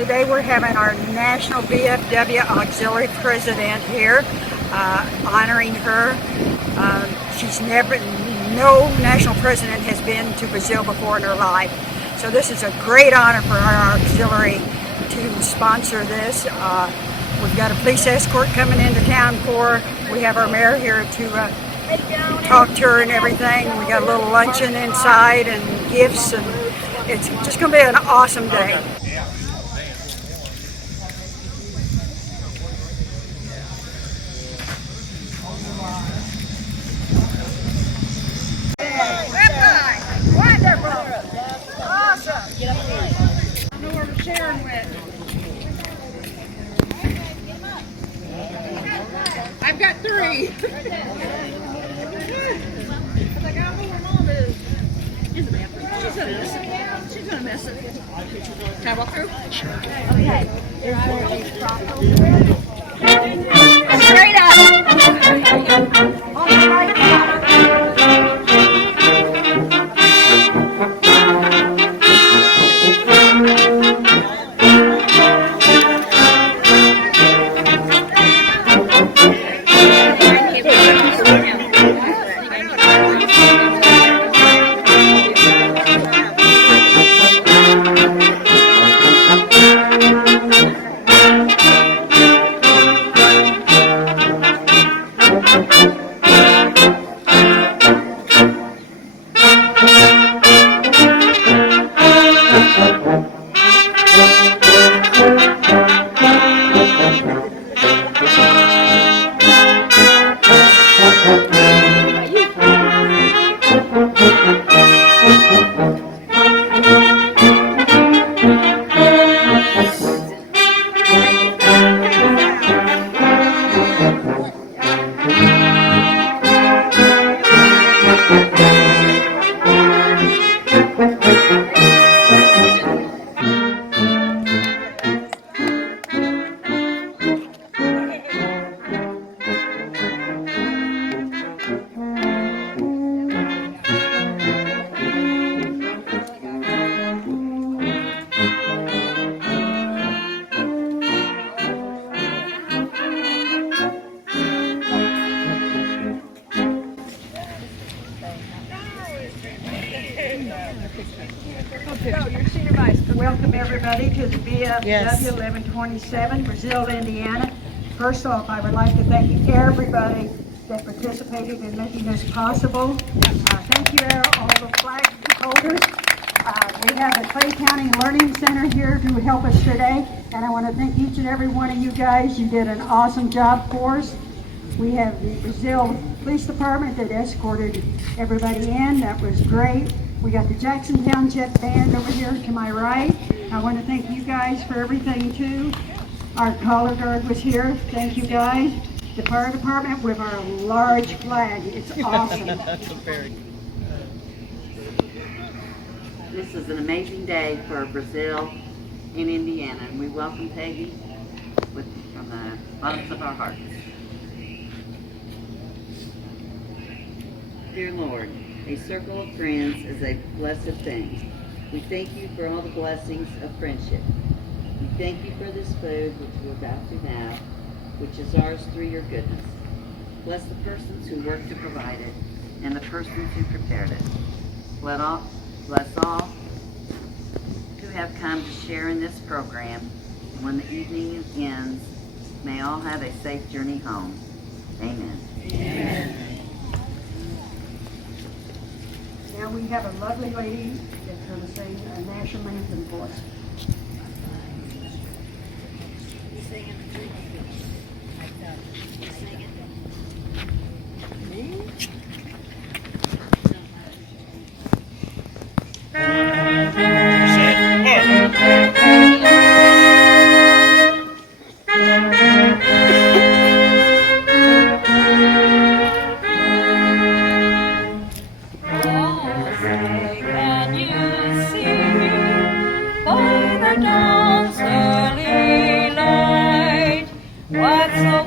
Today we're having our National VFW Auxiliary President here, honoring her. No national president has been to Brazil before in her life. So this is a great honor for our auxiliary to sponsor this. We've got a police escort coming into town for her. We have our mayor here to talk to her and everything. We got a little luncheon inside and gifts, and it's just going to be an awesome day. I've got 3. Because I got who her mom is. In the bathroom. She's gonna miss it. She's gonna miss it. Can I walk through? Sure. Okay. Straight up. On the right side. Welcome everybody to the VFW 1127, Brazil, Indiana. First off, I would like to thank everybody that participated in making this possible. Thank you all the flag holders. We have the Clay County Learning Center here to help us today, and I want to thank each and every one of you guys. You did an awesome job for us. We have the Brazil Police Department that escorted everybody in. That was great. We got the Jackson Township Band over here to my right. I want to thank you guys for everything too. Our color guard was here. Thank you guys. The fire department with our large flag. It's awesome. This is an amazing day for Brazil and Indiana, and we welcome Peggy from the bottoms of our hearts. Dear Lord, a circle of friends is a blessed thing. We thank you for all the blessings of friendship. We thank you for this food which we're about to have, which is ours through your goodness. Bless the persons who worked to provide it and the persons who prepared it. Bless all who have come to share in this program. And when the evening ends, may all have a safe journey home. Amen. Amen. Now we have a lovely lady that's going to sing a national anthem for us. What's so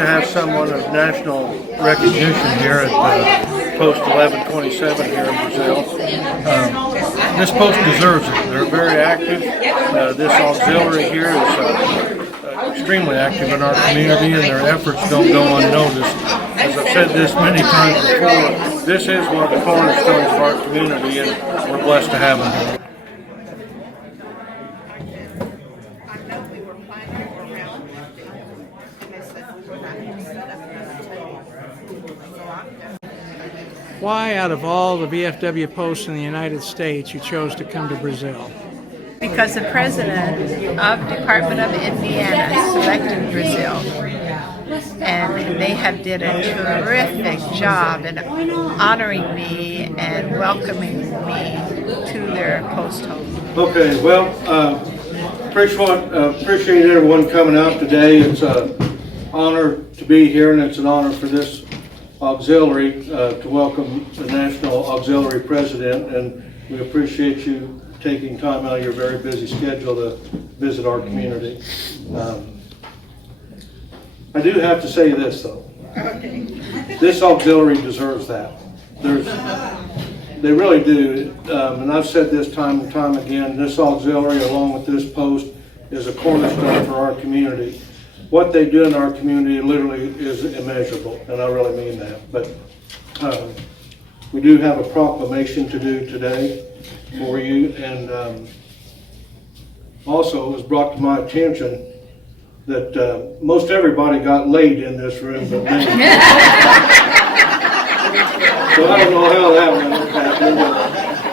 to have someone of national recognition here at Post 1127 here in Brazil. This post deserves it. They're very active. This auxiliary here is extremely active in our community, and their efforts don't go unnoticed. As I've said this many times before, this is one of the cornerstones of our community, and we're blessed to have them here. Why, out of all the VFW posts in the United States, you chose to come to Brazil? Because the president of Department of Indiana selected Brazil, and they have did a terrific job in honoring me and welcoming me to their post home. Okay, well, appreciate everyone coming out today. It's an honor to be here, and it's an honor for this auxiliary to welcome the National Auxiliary President, and we appreciate you taking time out of your very busy schedule to visit our community. I do have to say this though. This auxiliary deserves that. They really do, and I've said this time and time again, this auxiliary along with this post is a cornerstone for our community. What they do in our community literally is immeasurable, and I really mean that. But we do have a proclamation to do today for you, and also it was brought to my attention that most everybody got laid in this room but me. So I don't know how that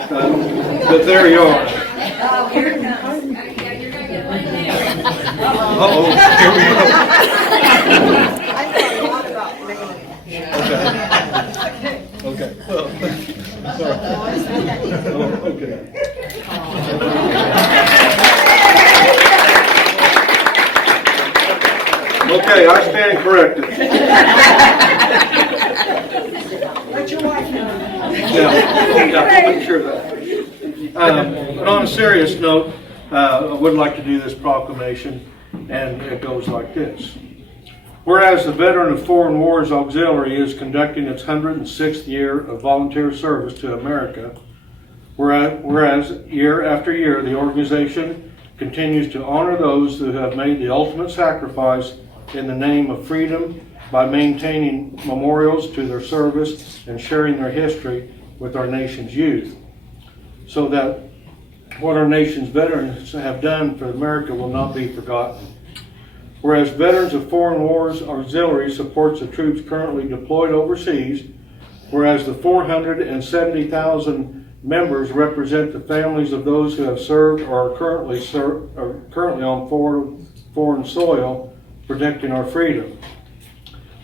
went, but there you are. Uh-oh, here we go. Okay. Well, sorry. Oh, okay. Okay, I stand corrected. Let your wife know. Yeah, I'll make sure of that. But on a serious note, I would like to do this proclamation, and it goes like this. Whereas the Veteran of Foreign Wars Auxiliary is conducting its 106th year of volunteer service to America, whereas year after year the organization continues to honor those who have made the ultimate sacrifice in the name of freedom by maintaining memorials to their service and sharing their history with our nation's youth, so that what our nation's veterans have done for America will not be forgotten. Whereas Veterans of Foreign Wars Auxiliary supports the troops currently deployed overseas, whereas the 470,000 members represent the families of those who have served or are currently on foreign soil protecting our freedom.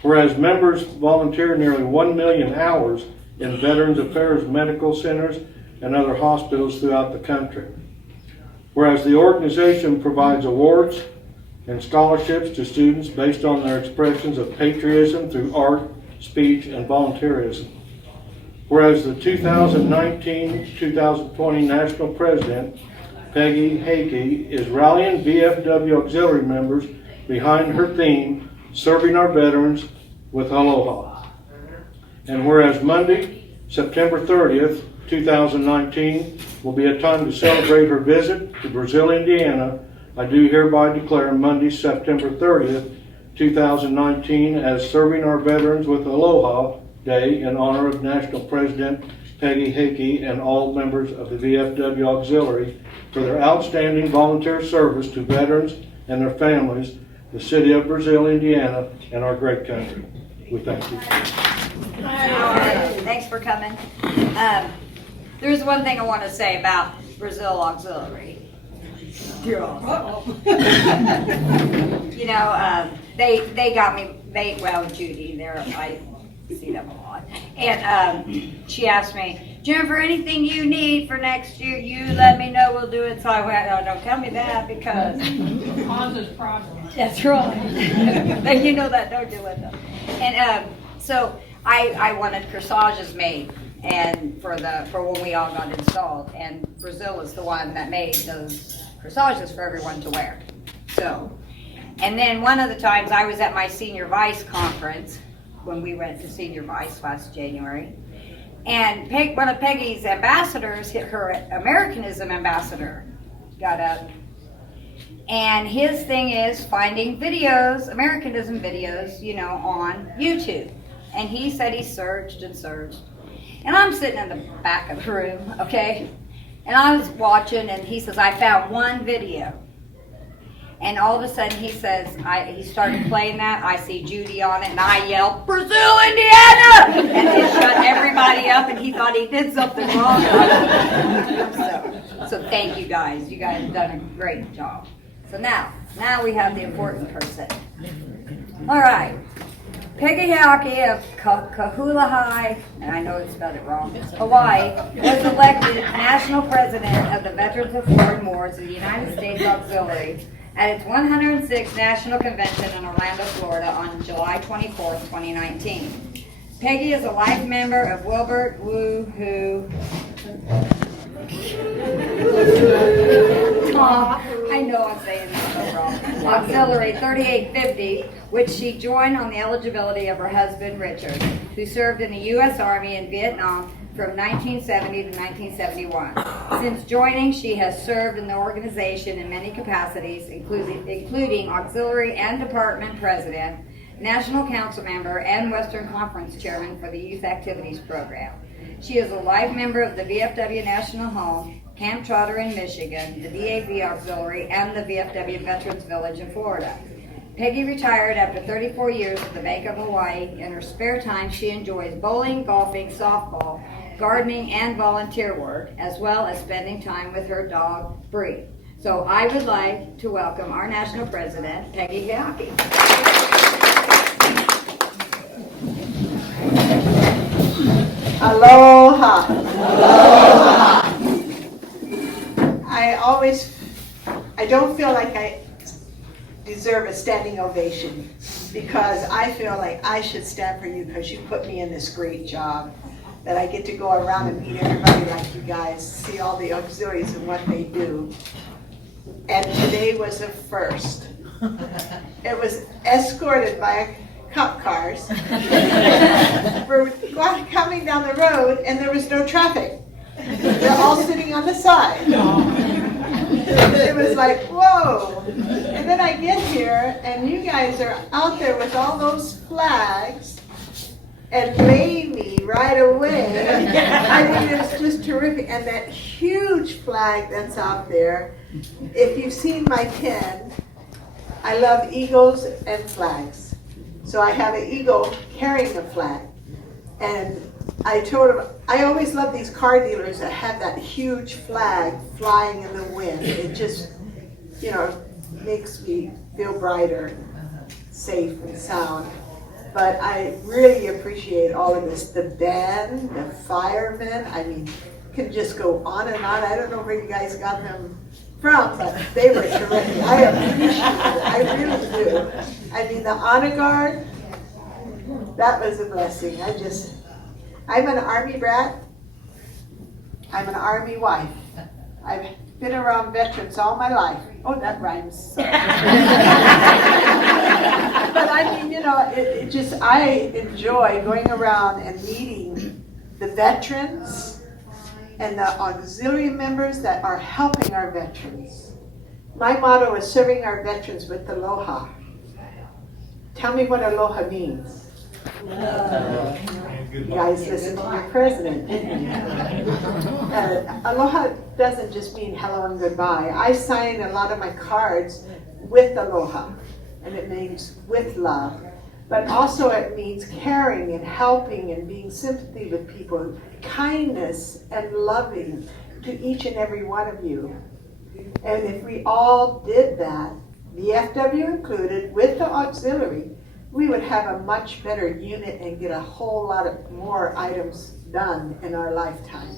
Whereas members volunteer nearly 1 million hours in Veterans Affairs medical centers and other hospitals throughout the country. Whereas the organization provides awards and scholarships to students based on their expressions of patriotism through art, speech, and volunteerism. Whereas the 2019-2020 National President, Peggy Haake, is rallying VFW auxiliary members behind her theme, Serving Our Veterans with Aloha. And whereas Monday, September 30th, 2019 will be a time to celebrate her visit to Brazil, Indiana, I do hereby declare Monday, September 30th, 2019 as Serving Our Veterans with Aloha Day in honor of National President Peggy Haake and all members of the VFW Auxiliary for their outstanding volunteer service to veterans and their families, the city of Brazil, Indiana, and our great country. We thank you. Thanks for coming. There's one thing I want to say about Brazil Auxiliary. You know, they got me, well, Judy, I see them a lot. And she asked me, Jennifer, anything you need for next year, you let me know, we'll do it. So I went, oh, don't tell me that because it causes problems. That's right. You know that, don't do it though. And so I wanted corsages made and for when we all got installed. And Brazil is the one that made those corsages for everyone to wear. So And then one of the times I was at my senior vice conference, when we went to senior vice last January, and one of Peggy's ambassadors, her Americanism ambassador, got up. And his thing is finding videos, Americanism videos, you know, on YouTube. And he said he searched and searched. And I'm sitting in the back of the room, okay? And I was watching, and he says, I found one video. And all of a sudden he says, he started playing that, I see Judy on it, and I yelled, Brazil, Indiana! And it shut everybody up, and he thought he did something wrong. So thank you guys. You guys have done a great job. So now we have the important person. All right. Peggy Haake of Kahulahi, and I know it spelled it wrong, Hawaii, was elected National President of the Veterans of Foreign Wars of the United States Auxiliary at its 106th National Convention in Orlando, Florida on July 24, 2019. Peggy is a life member of Wilbert Woo-Hoo I know I'm saying this wrong. Auxiliary 3850, which she joined on the eligibility of her husband, Richard, who served in the U.S. Army in Vietnam from 1970 to 1971. Since joining, she has served in the organization in many capacities, including Auxiliary and Department President, National Council Member, and Western Conference Chairman for the Youth Activities Program. She is a life member of the VFW National Home, Camp Trotter in Michigan, the DAV Auxiliary, and the VFW Veterans Village in Florida. Peggy retired after 34 years at the Bank of Hawaii. In her spare time, she enjoys bowling, golfing, softball, gardening, and volunteer work, as well as spending time with her dog, Bree. So I would like to welcome our National President, Peggy Haake. Aloha. Aloha. I don't feel like I deserve a standing ovation because I feel like I should stand for you because you put me in this great job that I get to go around and meet everybody like you guys, see all the auxiliaries and what they do. And today was a first. It was escorted by cop cars. We're coming down the road and there was no traffic. They're all sitting on the side. It was like, whoa. And then I get here and you guys are out there with all those flags and lay me right away. I mean, it's just terrific. And that huge flag that's out there, if you've seen my pen, I love eagles and flags. So I have an eagle carrying a flag. And I told him, I always love these car dealers that have that huge flag flying in the wind. It just, you know, makes me feel brighter, safe and sound. But I really appreciate all of this. The band, the firemen, I mean, can just go on and on. I don't know where you guys got them from, but they were terrific. I appreciate it. I really do. I mean, the honor guard, that was a blessing. I'm an Army brat. I'm an Army wife. I've been around veterans all my life. Oh, that rhymes. But I mean, you know, I enjoy going around and meeting the veterans and the auxiliary members that are helping our veterans. My motto is serving our veterans with aloha. Tell me what aloha means. You guys listen to your president. Aloha doesn't just mean hello and goodbye. I sign a lot of my cards with aloha, and it means with love. But also it means caring and helping and being sympathy with people, kindness and loving to each and every one of you. And if we all did that, VFW included, with the auxiliary, we would have a much better unit and get a whole lot of more items done in our lifetime.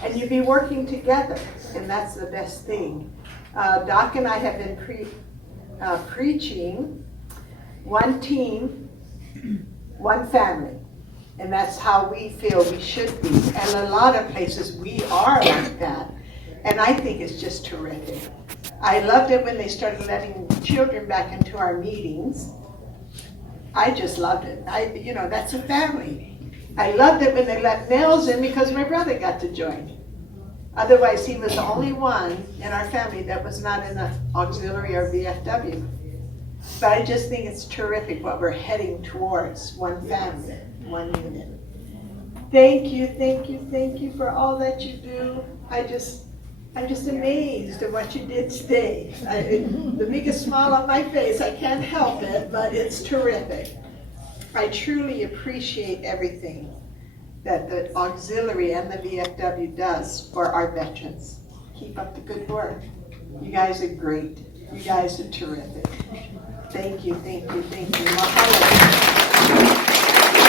And you'd be working together, and that's the best thing. Doc and I have been preaching one team, one family. And that's how we feel we should be. And a lot of places we are like that. And I think it's just terrific. I loved it when they started letting children back into our meetings. I just loved it. That's a family. I loved it when they let males in because my brother got to join. Otherwise, he was the only one in our family that was not in the auxiliary or VFW. But I just think it's terrific what we're heading towards, one family, one unit. Thank you for all that you do. I'm just amazed at what you did today. The biggest smile on my face, I can't help it, but it's terrific. I truly appreciate everything that the auxiliary and the VFW does for our veterans. Keep up the good work. You guys are great. You guys are terrific. Thank you. Mahalo.